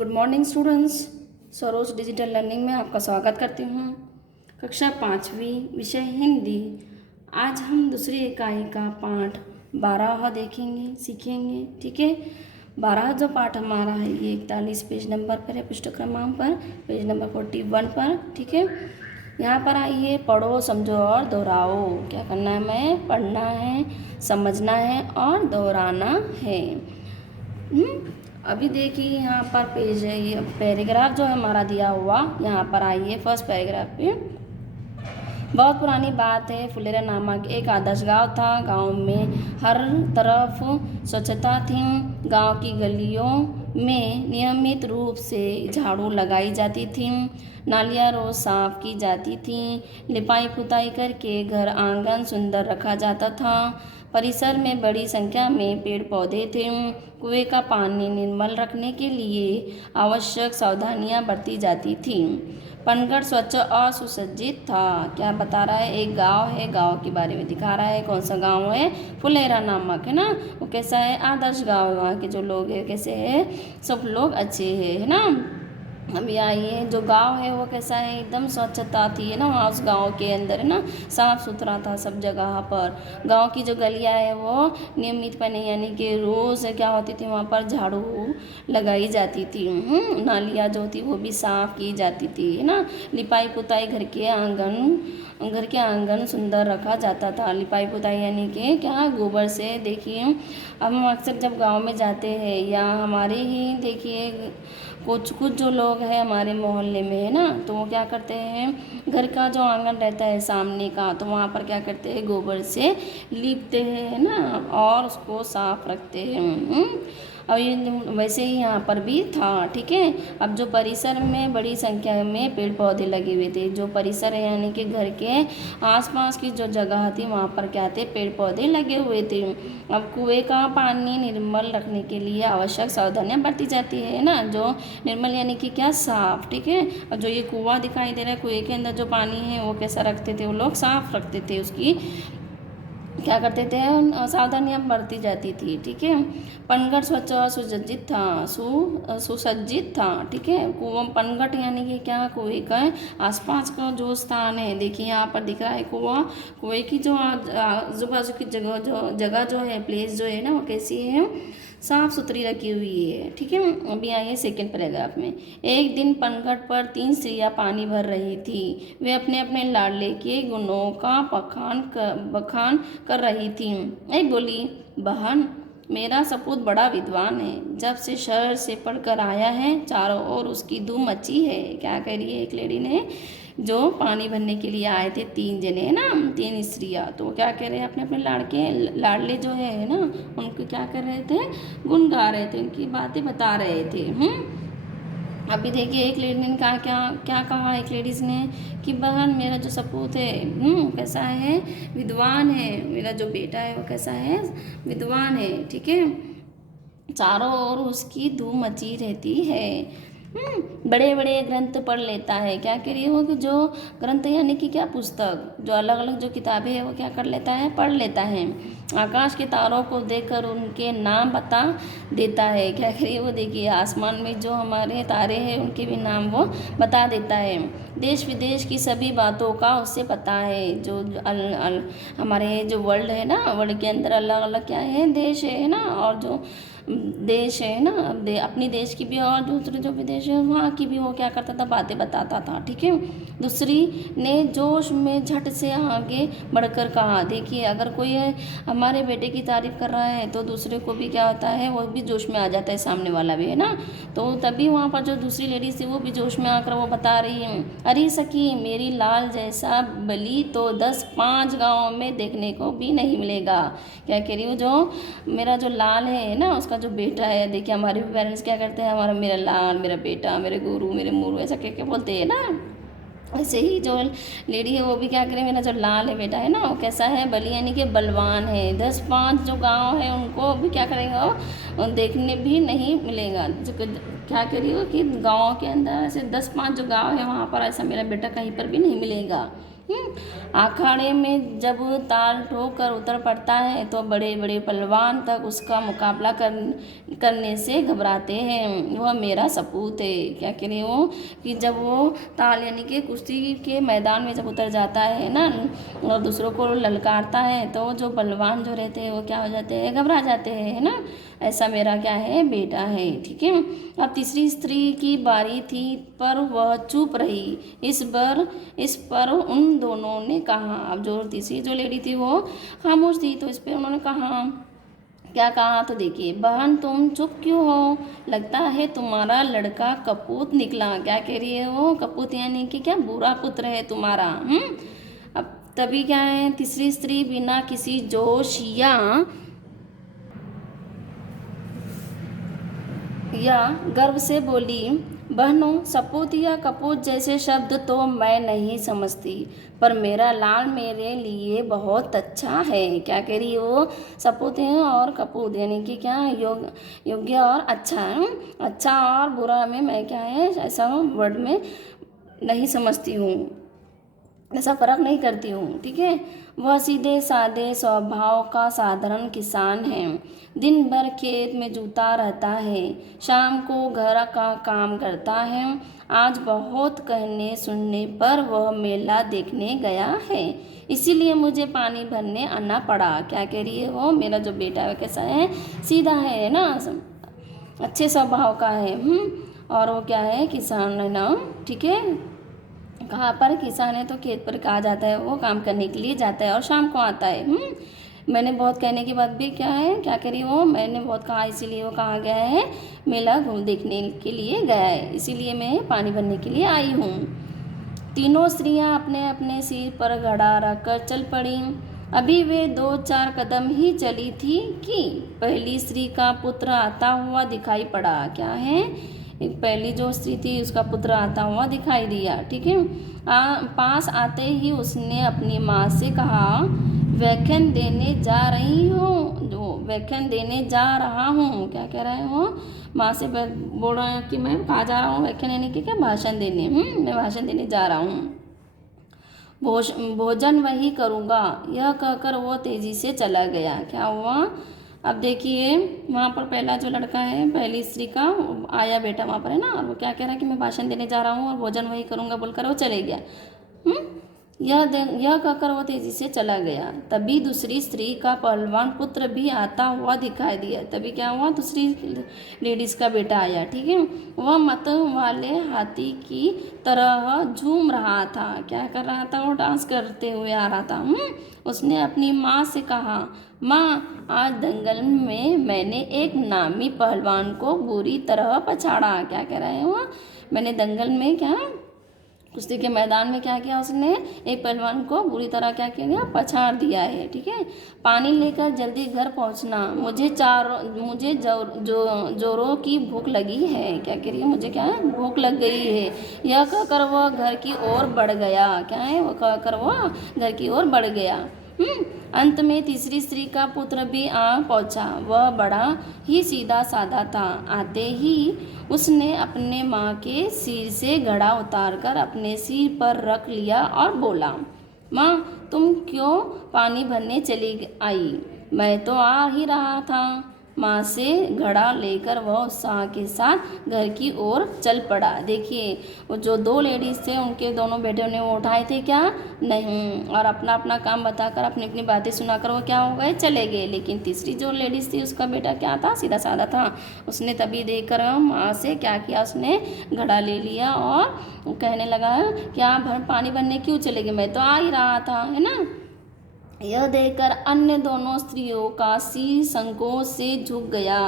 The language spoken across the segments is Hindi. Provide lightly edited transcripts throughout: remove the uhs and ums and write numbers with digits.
Good morning students. Saroj digital learning में आपका स्वागत करती हूँ। कक्षा 5वीं, विषय हिंदी। आज हम दूसरी इकाई का पाठ 12 देखेंगे, सीखेंगे। ठीक है, 12 जो पाठ हमारा है ये 41 पेज नंबर पर है, पृष्ठ क्रमांक पर, पेज नंबर 41 पर। ठीक है, यहाँ पर आइए, पढ़ो, समझो और दोहराओ। क्या करना है? हमें पढ़ना है, समझना है और दोहराना है। अभी देखिए यहाँ पर पेज है, ये पैराग्राफ जो है हमारा दिया हुआ, यहाँ पर आइए फर्स्ट पैराग्राफ पे। बहुत पुरानी बात है, फुलेरा नामक एक आदर्श गांव था। गांव में हर तरफ स्वच्छता थी। गांव की गलियों में नियमित रूप से झाड़ू लगाई जाती थी, नालियाँ रोज साफ की जाती थी, लिपाई पुताई करके घर आंगन सुंदर रखा जाता था। परिसर में बड़ी संख्या में पेड़ पौधे थे। कुएं का पानी निर्मल रखने के लिए आवश्यक सावधानियां बरती जाती थीं। पनगढ़ स्वच्छ और सुसज्जित था। क्या बता रहा है? एक गांव है, गांव के बारे में दिखा रहा है। कौन सा गांव है? फुलेरा नामक, है ना। वो कैसा है? आदर्श गांव। वहाँ के जो लोग हैं कैसे है? सब लोग अच्छे हैं, है ना। अभी आइए, जो गांव है वो कैसा है? एकदम स्वच्छता थी, है ना। वहाँ उस गांव के अंदर, है ना, साफ सुथरा था सब जगह पर। गांव की जो गलियां है वो नियमित पने, यानी कि रोज़ क्या होती थी, वहाँ पर झाड़ू लगाई जाती थी। नालियाँ जो थी वो भी साफ की जाती थी, है ना। लिपाई पुताई घर के आंगन सुंदर रखा जाता था। लिपाई पुताई यानी कि क्या? गोबर से। देखिए, अब हम अक्सर जब गांव में जाते हैं या हमारे ही देखिए कुछ जो लोग हैं हमारे मोहल्ले में, है ना, तो वो क्या करते हैं, घर का जो आंगन रहता है सामने का, तो वहाँ पर क्या करते हैं, गोबर से लीपते हैं, है ना, और उसको साफ रखते हैं। और ये वैसे ही यहाँ पर भी था। ठीक है, अब जो परिसर में बड़ी संख्या में पेड़ पौधे लगे हुए थे, जो परिसर है यानी कि घर के आसपास की जो जगह थी वहाँ पर क्या थे, पेड़ पौधे लगे हुए थे। अब कुएं का पानी निर्मल रखने के लिए आवश्यक सावधानियां बरती जाती है ना। जो निर्मल यानी कि क्या? साफ। ठीक है, और जो ये कुआं दिखाई दे रहा है, कुएं के अंदर जो पानी है वो कैसा रखते थे? वो लोग साफ रखते थे, उसकी क्या करते थे, सावधानियां बरती जाती थी। ठीक है, पनगढ़ स्वच्छ और सुसज्जित था। सुसज्जित था। ठीक है, कुआं, पनगढ़ यानी कि क्या? कुएं का आसपास का जो स्थान है, देखिए यहाँ पर दिख रहा है कुआं। कुएं की जो आजू बाजू की जगह जो है, प्लेस जो है ना, वो कैसी है? साफ सुथरी रखी हुई है। ठीक है, अभी आइए सेकंड पैराग्राफ में। एक दिन पनगढ़ पर 3 स्त्रियां पानी भर रही थी। वे अपने अपने लाडले के गुणों का बखान कर रही थी। एक बोली, बहन, मेरा सपूत बड़ा विद्वान है, जब से शहर से पढ़कर आया है, चारों ओर उसकी धूम मची है। क्या कह रही है? एक लेडी ने, जो पानी भरने के लिए आए थे 3 जने, है ना, 3 स्त्रियाँ, तो वो क्या कह रहे हैं, अपने अपने लाडले जो है ना, उनको क्या कर रहे थे? गुण गा रहे थे, उनकी बातें बता रहे थे। अभी देखिए, एक लेडी ने कहा, क्या क्या कहा एक लेडीज ने, कि बहन, मेरा जो सपूत है कैसा है? विद्वान है। मेरा जो बेटा है वो कैसा है? विद्वान है। ठीक है, चारों ओर उसकी धूम मची रहती है। बड़े बड़े ग्रंथ पढ़ लेता है। क्या कह रही हो? कि जो ग्रंथ यानी कि क्या? पुस्तक, जो अलग अलग जो किताबें है वो क्या कर लेता है? पढ़ लेता है। आकाश के तारों को देखकर उनके नाम बता देता है। क्या कह रही है वो? देखिए, आसमान में जो हमारे तारे हैं उनके भी नाम वो बता देता है। देश विदेश की सभी बातों का उससे पता है। जो हमारे जो वर्ल्ड है ना, वर्ल्ड के अंदर अलग अलग क्या है? देश है ना, और जो देश है ना, अपनी देश की भी और दूसरे जो विदेश है वहाँ की भी वो क्या करता था? बातें बताता था। ठीक है, दूसरी ने जोश में झट से आगे बढ़कर कहा। देखिए, अगर कोई हमारे बेटे की तारीफ कर रहा है तो दूसरे को भी क्या होता है? वो भी जोश में आ जाता है, सामने वाला भी, है ना। तो तभी वहाँ पर जो दूसरी लेडीज थी वो भी जोश में आकर वो बता रही है, अरे सखी, मेरी लाल जैसा बलि तो 10-5 गाँव में देखने को भी नहीं मिलेगा। क्या कह रही हूँ? जो मेरा जो लाल है ना, उसका जो बेटा है, देखिए हमारे भी पेरेंट्स क्या करते हैं, हमारा मेरा लाल, मेरा बेटा, मेरे गुरु, मेरे मुरु, ऐसा क्या क्या बोलते हैं ना। ऐसे ही जो लेडी है वो भी क्या करे, मेरा जो लाल है बेटा है ना, वो कैसा है? बलि यानी कि बलवान है। 10-5 जो गांव है उनको भी क्या करेगा? वो देखने भी नहीं मिलेगा। जो क्या कह रही हो कि गाँव के अंदर ऐसे 10-5 जो गाँव है वहाँ पर ऐसा मेरा बेटा कहीं पर भी नहीं मिलेगा। अखाड़े में जब ताल ठोक कर उतर पड़ता है तो बड़े बड़े पहलवान तक उसका मुकाबला करने से घबराते हैं। वह मेरा सपूत है। क्या कह रही हूँ कि जब वो ताल यानी कि कुश्ती के मैदान में जब उतर जाता है ना और दूसरों को ललकारता है तो जो पहलवान जो रहते हैं वो क्या हो जाते हैं, घबरा जाते हैं, है ना। ऐसा मेरा क्या है, बेटा है। ठीक है। अब तीसरी स्त्री की बारी थी पर वह चुप रही। इस पर उन दोनों ने कहा, अब जो तीसरी जो लेडी थी वो खामोश थी तो इस पर उन्होंने कहा, क्या कहा तो देखिए, बहन तुम चुप क्यों हो, लगता है तुम्हारा लड़का कपूत निकला। क्या कह रही है वो, कपूत यानी कि क्या, बुरा पुत्र है तुम्हारा। अब तभी क्या है, तीसरी स्त्री बिना किसी जोश या गर्व से बोली, बहनों सपूत या कपूत जैसे शब्द तो मैं नहीं समझती, पर मेरा लाल मेरे लिए बहुत अच्छा है। क्या कह रही है वो, सपूत है और कपूत यानी कि क्या, योग्य और अच्छा। अच्छा और बुरा में मैं क्या है, ऐसा वर्ड में नहीं समझती हूँ, ऐसा फर्क नहीं करती हूँ। ठीक है। वह सीधे साधे स्वभाव का साधारण किसान है। दिन भर खेत में जुटा रहता है, शाम को घर का काम करता है। आज बहुत कहने सुनने पर वह मेला देखने गया है, इसीलिए मुझे पानी भरने आना पड़ा। क्या कह रही है वो, मेरा जो बेटा है कैसा है, सीधा है ना, अच्छे स्वभाव का है। और वो क्या है, किसान है ना। ठीक है। कहाँ पर किसान है तो खेत पर कहा जाता है, वो काम करने के लिए जाता है और शाम को आता है। मैंने बहुत कहने के बाद भी क्या है, क्या करी वो, मैंने बहुत कहा इसीलिए वो कहाँ गया है, मेला घूम देखने के लिए गया है, इसीलिए मैं पानी भरने के लिए आई हूँ। तीनों स्त्रियाँ अपने अपने सिर पर घड़ा रखकर चल पड़ी। अभी वे 2-4 कदम ही चली थी कि पहली स्त्री का पुत्र आता हुआ दिखाई पड़ा। क्या है, पहली जो स्त्री थी उसका पुत्र आता हुआ दिखाई दिया। ठीक है। पास आते ही उसने अपनी माँ से कहा, व्याख्यान देने जा रही हूँ, जो व्याख्यान देने जा रहा हूँ। क्या कह रहा है वो, माँ से बोल रहा है कि मैं कहाँ जा रहा हूँ, व्याख्यान यानी कि क्या, भाषण देने। मैं भाषण देने जा रहा हूँ, भोजन वही करूँगा। यह कहकर वो तेजी से चला गया। क्या हुआ, अब देखिए वहाँ पर पहला जो लड़का है, पहली स्त्री का आया बेटा वहाँ पर है ना, और वो क्या कह रहा है कि मैं भाषण देने जा रहा हूँ और भोजन वही करूँगा बोलकर वो चले गया। यह कहकर वो तेजी से चला गया। तभी दूसरी स्त्री का पहलवान पुत्र भी आता हुआ दिखाई दिया। तभी क्या हुआ, दूसरी लेडीज का बेटा आया। ठीक है। वह मत वाले हाथी की तरह झूम रहा था। क्या कर रहा था, वो डांस करते हुए आ रहा था। उसने अपनी माँ से कहा, माँ आज दंगल में मैंने एक नामी पहलवान को बुरी तरह पछाड़ा। क्या कह रहे हैं वो, मैंने दंगल में क्या, कुश्ती के मैदान में क्या किया, उसने एक पहलवान को बुरी तरह क्या किया, पछाड़ दिया है। ठीक है। पानी लेकर जल्दी घर पहुंचना, मुझे जोरों की भूख लगी है। क्या कह रही है, मुझे क्या है, भूख लग गई है। यह कहकर वह घर की ओर बढ़ गया। क्या है, वह कहकर वह घर की ओर बढ़ गया। अंत में तीसरी स्त्री का पुत्र भी आ पहुंचा। वह बड़ा ही सीधा साधा था। आते ही उसने अपने माँ के सिर से घड़ा उतारकर अपने सिर पर रख लिया और बोला, माँ तुम क्यों पानी भरने चली आई, मैं तो आ ही रहा था। माँ से घड़ा लेकर वह उत्साह के साथ घर की ओर चल पड़ा। देखिए वो जो 2 लेडीज थे, उनके दोनों बेटे ने वो उठाए थे क्या, नहीं, और अपना अपना काम बताकर अपनी अपनी बातें सुनाकर वो क्या हो गए, चले गए। लेकिन तीसरी जो लेडीज थी उसका बेटा क्या था, सीधा साधा था। उसने तभी देखकर माँ से क्या किया, उसने घड़ा ले लिया और कहने लगा, क्या पानी भरने क्यों चले गए, मैं तो आ ही रहा था, है ना। यह देखकर अन्य दोनों स्त्रियों का सिर संकोच से झुक गया।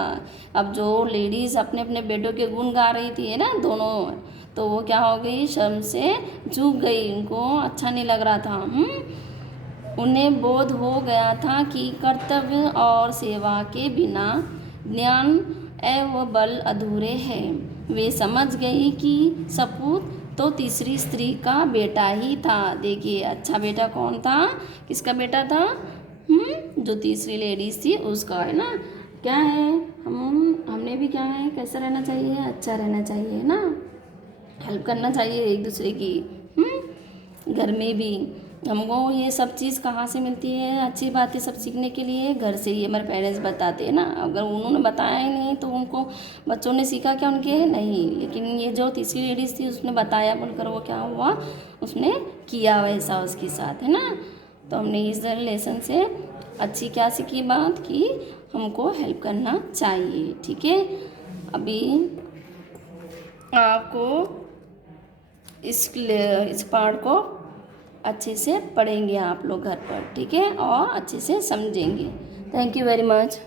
अब जो लेडीज अपने अपने बेटों के गुण गा रही थी है ना दोनों, तो वो क्या हो गई, शर्म से झुक गई, उनको अच्छा नहीं लग रहा था। उन्हें बोध हो गया था कि कर्तव्य और सेवा के बिना ज्ञान एवं बल अधूरे हैं। वे समझ गई कि सपूत तो तीसरी स्त्री का बेटा ही था। देखिए अच्छा बेटा कौन था, किसका बेटा था, जो तीसरी लेडीज थी उसका, है ना। क्या है, हमने भी क्या है, कैसा रहना चाहिए, अच्छा रहना चाहिए, है ना, हेल्प करना चाहिए एक दूसरे की, घर में भी। हमको ये सब चीज़ कहाँ से मिलती है, अच्छी बातें सब सीखने के लिए घर से ही हमारे पेरेंट्स बताते हैं ना। अगर उन्होंने बताया ही नहीं तो उनको बच्चों ने सीखा क्या उनके नहीं। लेकिन ये जो तीसरी लेडीज़ थी उसने बताया बोलकर वो क्या हुआ, उसने किया वैसा उसके साथ, है ना। तो हमने इस लेसन से अच्छी क्या सीखी बात कि हमको हेल्प करना चाहिए, ठीक है। अभी आपको इस पार्ट को अच्छे से पढ़ेंगे आप लोग घर पर, ठीक है, और अच्छे से समझेंगे। Thank you very much.